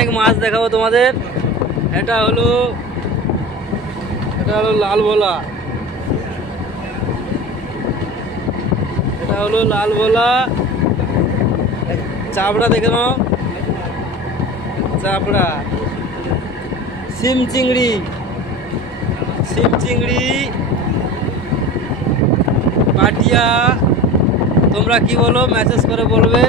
অনেক মাছ দেখাবো তোমাদের। এটা হলো লাল ভোলা, এটা হলো লাল ভোলা। চাপড়া দেখে নাও, চাপড়া। শিম চিংড়ি, শিম চিংড়ি, পাটিয়া। তোমরা কি বলো মেসেজ করে বলবে।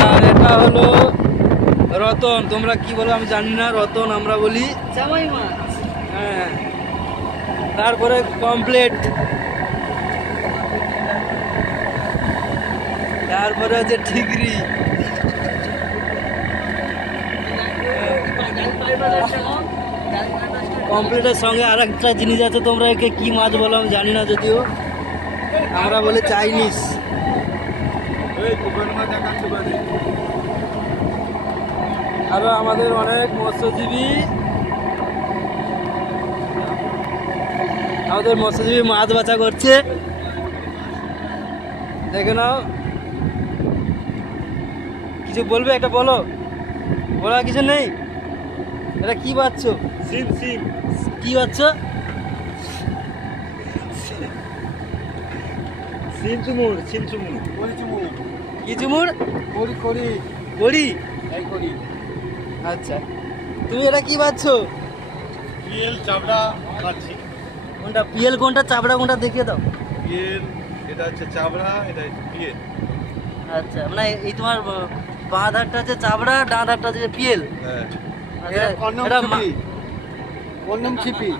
আর এটা হলো রতন, তোমরা কি বলো আমি জানি না, রতন আমরা বলি। জামাই মাছ। হ্যাঁ, তারপরে কমপ্লিট। তারপরে হচ্ছে ঠিকরি। কমপ্লিটের সঙ্গে আর একটা জিনিস আছে, তোমরা একে কি মাছ বলো আমি জানি না, যদিও আমরা বলি চাইনিজ। আরো আমাদের অনেক মৎস্যজীবী, মাছ বাছা করছে, দেখে নাও। কিছু বলবে, একটা বলো, বলার কিছু নেই। এটা কি বাচ্চো? সিম সিম কি বাচ্চ? সিম চুমুর, সিম চুমুর, করি চুমুর, কি চুমুর? করি করি করি। এই করি। আচ্ছা, তুমি এটা কি বাচ্চো? পিএল চাবড়া খাচ্ছি। কোনটা পিএল, কোনটা চাপড়া, কোনটা দেখিয়ে দাও। পিএল এটা হচ্ছে চাবড়া, এটা হচ্ছে পিএল। আচ্ছা, মানে এই তোমার বাঁ ধারটা হচ্ছে চাপড়া, ডান ধারটা হচ্ছে পিএল। হ্যাঁ, আচ্ছা, কন্নম এটা ছিপি, কন্নম ছিপি।